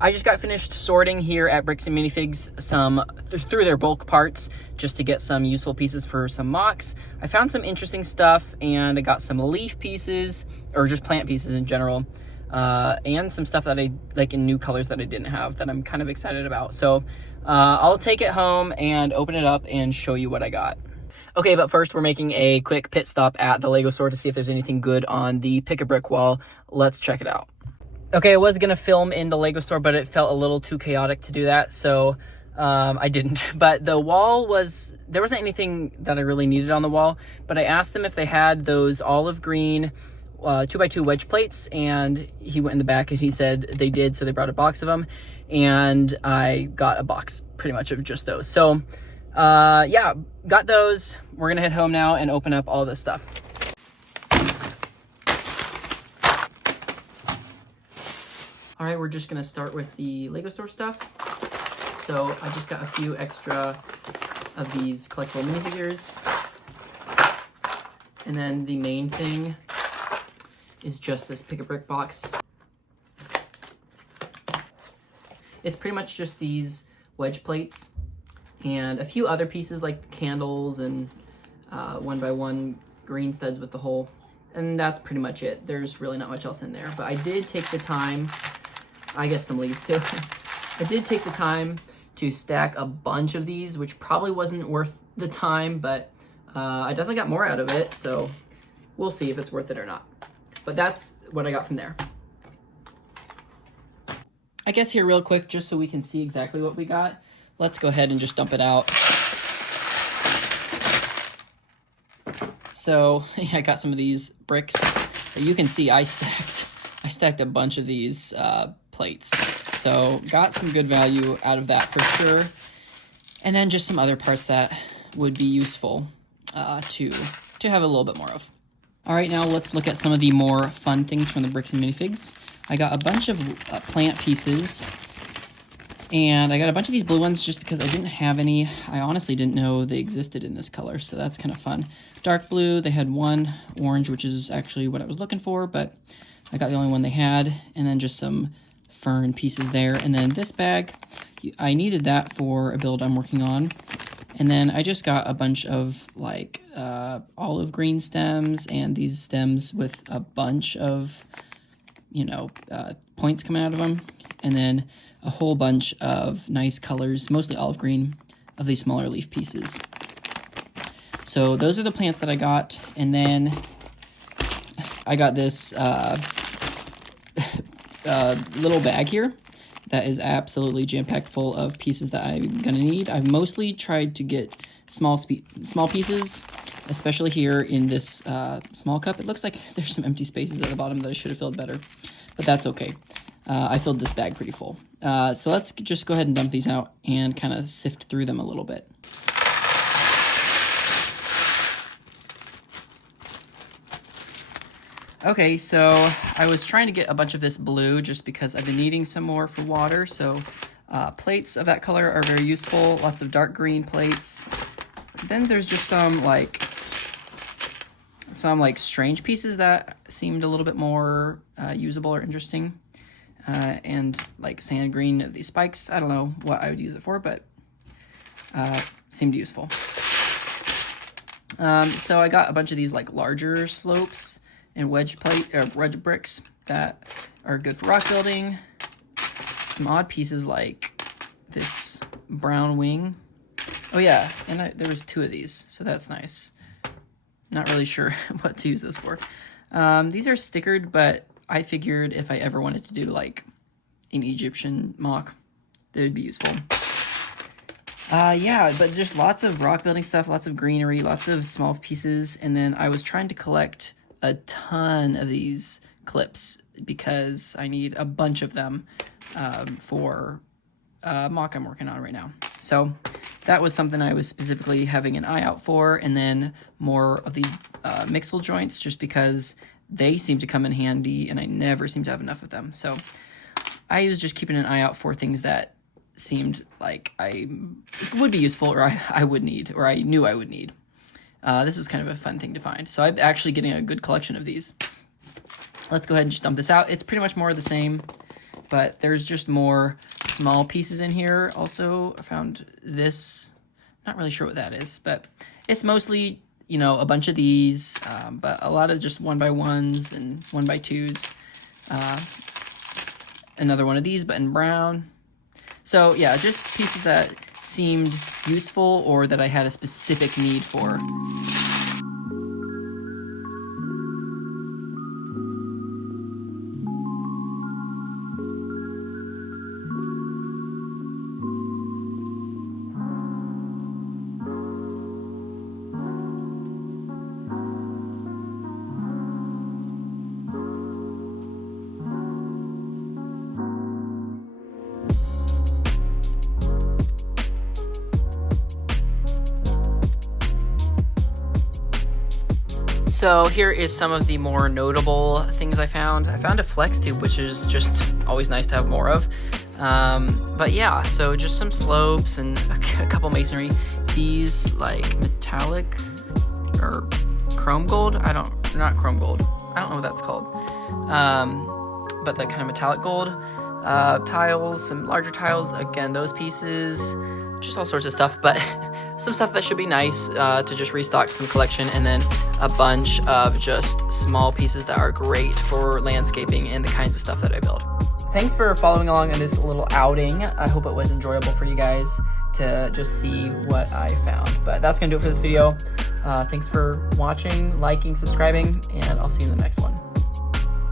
I just got finished sorting here at Bricks and Minifigs through their bulk parts just to get some useful pieces for some MOCs. I found some interesting stuff, and I got some leaf pieces, or just plant pieces in general, and some stuff that I like in new colors that I didn't have that I'm kind of excited about. So I'll take it home and open it up and show you what I got. Okay, but first we're making a quick pit stop at the LEGO store to see if there's anything good on the pick-a-brick wall. Let's check it out. Okay, I was gonna film in the LEGO store, but it felt a little too chaotic to do that, so I didn't. But the wall there wasn't anything that I really needed on the wall, but I asked them if they had those olive green 2x2 wedge plates, and he went in the back and he said they did, so they brought a box of them, and I got a box pretty much of just those. So yeah, got those. We're gonna head home now and open up all this stuff. All right, we're just gonna start with the LEGO store stuff. So I just got a few extra of these collectible minifigures. And then the main thing is just this pick-a-brick box. It's pretty much just these wedge plates and a few other pieces like candles and 1x1 green studs with the hole. And that's pretty much it. There's really not much else in there, but I did take the time, I guess some leaves too. I did take the time to stack a bunch of these, which probably wasn't worth the time, but I definitely got more out of it, so we'll see if it's worth it or not. But that's what I got from there. I guess here real quick, just so we can see exactly what we got, let's go ahead and just dump it out. So I got some of these bricks. You can see I stacked a bunch of these plates. So got some good value out of that for sure. And then just some other parts that would be useful to have a little bit more of. All right, now let's look at some of the more fun things from the Bricks and Minifigs. I got a bunch of plant pieces, and I got a bunch of these blue ones just because I didn't have any. I honestly didn't know they existed in this color, so that's kind of fun. Dark blue, they had one orange, which is actually what I was looking for, but I got the only one they had, and then just some fern pieces there. And then this bag, I needed that for a build I'm working on. And then I just got a bunch of like olive green stems and these stems with a bunch of, points coming out of them. And then a whole bunch of nice colors, mostly olive green, of these smaller leaf pieces. So those are the plants that I got. And then I got this little bag here that is absolutely jam-packed full of pieces that I'm gonna need. I've mostly tried to get small pieces, especially here in this small cup. It looks like there's some empty spaces at the bottom that I should have filled better, but that's okay. I filled this bag pretty full. So let's just go ahead and dump these out and kind of sift through them a little bit. Okay, so I was trying to get a bunch of this blue just because I've been needing some more for water. So plates of that color are very useful. Lots of dark green plates. Then there's just some strange pieces that seemed a little bit more usable or interesting. And like sand green of these spikes. I don't know what I would use it for, but seemed useful. So I got a bunch of these like larger slopes and wedge bricks that are good for rock building. Some odd pieces like this brown wing. Oh yeah, and there was 2 of these, so that's nice. Not really sure what to use those for. These are stickered, but I figured if I ever wanted to do like an Egyptian MOC, they would be useful. Yeah, but just lots of rock building stuff, lots of greenery, lots of small pieces, and then I was trying to collect a ton of these clips because I need a bunch of them for a MOC I'm working on right now. So that was something I was specifically having an eye out for, and then more of these mixel joints just because they seem to come in handy and I never seem to have enough of them. So I was just keeping an eye out for things that seemed like I would be useful or I would need, or I knew I would need. This was kind of a fun thing to find. So I'm actually getting a good collection of these. Let's go ahead and just dump this out. It's pretty much more of the same but there's just more small pieces in here. Also, I found this, not really sure what that is, but it's mostly, you know, a bunch of these, but a lot of just 1x1s and 1x2s. Another one of these, but in brown. So yeah, just pieces that seemed useful or that I had a specific need for. So here is some of the more notable things I found. I found a flex tube, which is just always nice to have more of. But yeah, so just some slopes and a couple masonry. These like metallic or chrome gold. Not chrome gold. I don't know what that's called. But the kind of metallic gold tiles, some larger tiles. Again, those pieces, just all sorts of stuff, but some stuff that should be nice to just restock some collection, and then a bunch of just small pieces that are great for landscaping and the kinds of stuff that I build. Thanks for following along on this little outing. I hope it was enjoyable for you guys to just see what I found. But that's gonna do it for this video. Thanks for watching, liking, subscribing, and I'll see you in the next one.